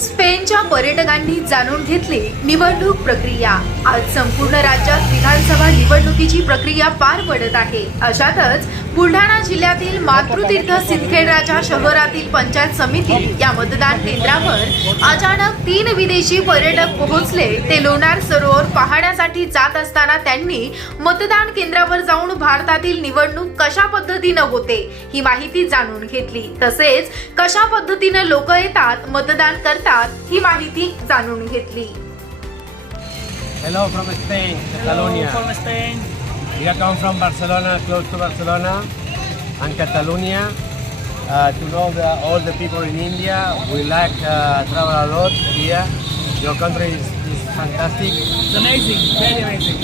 स्पेनच्या पर्यटकांनी जाणून घेतली निवडणूक प्रक्रिया. आज संपूर्ण राज्यात विधानसभा निवडणुकीची प्रक्रिया पार पडत आहे. अशातच बुलढाणा जिल्ह्यातील मातृतीर्थ सिंदखेडराजा शहरातील पंचायत समिती या मतदान केंद्रावर अचानक तीन विदेशी पर्यटक पोहोचले ते लोणार सरोवर पाहण्यासाठी जात असताना त्यांनी मतदान केंद्रावर जाऊन भारतातील निवडणूक कशा पद्धतीनं होते ही माहिती जाणून घेतली तसेच कशा पद्धतीनं लोक येतात मतदान करतात ही माहिती जाणून घेतली Hello from Spain, Catalonia. from Spain. We are come from Barcelona, close to Barcelona and Catalonia. Uh, to know the, all the people in India, we like uh, travel a lot here. Your country is, is fantastic, It's amazing, very amazing.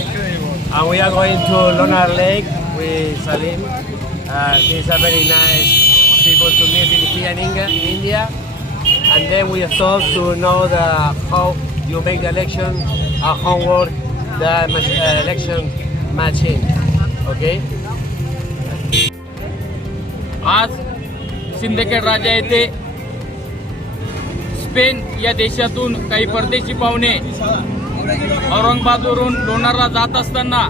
Incredible. and we are going to Lonar Lake with Salim. Uh, these are very nice people to meet in here in India. In India. And then we start to know the how you make the election, uh, how work the uh, election matching. Okay. आज सिंदखेड राजा येथे Spain या देशातून काही परदेशी पाहुणे औरंगाबादवरून लोणारला जात असताना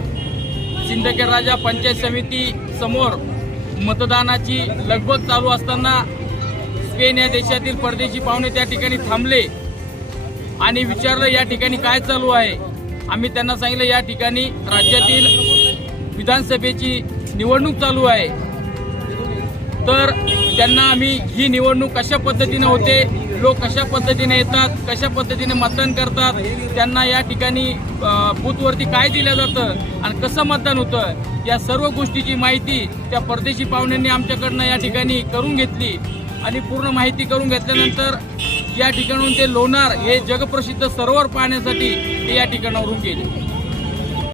सिंदखेड राजा पंचायत समिती समोर मतदानाची लगबग चालू असताना स्पेन या देशातील परदेशी पाहुणे त्या ठिकाणी थांबले आणि विचारलं या ठिकाणी काय चालू आहे आम्ही त्यांना सांगितलं या ठिकाणी राज्यातील विधानसभेची निवडणूक चालू आहे. तर त्यांना आम्ही ही निवडणूक कशा पद्धतीने होते लोक कशा पद्धतीने येतात कशा पद्धतीने मतदान करतात त्यांना या ठिकाणी बूथवरती काय दिलं जातं आणि कसं मतदान होतं या सर्व गोष्टीची माहिती त्या परदेशी पाहुण्यांनी आमच्याकडनं या ठिकाणी करून घेतली आणि पूर्ण माहिती करून घेतल्यानंतर या ठिकाणाहून ते लोणार हे जगप्रसिद्ध सरोवर पाहण्यासाठी ते या ठिकाणावरून गेले.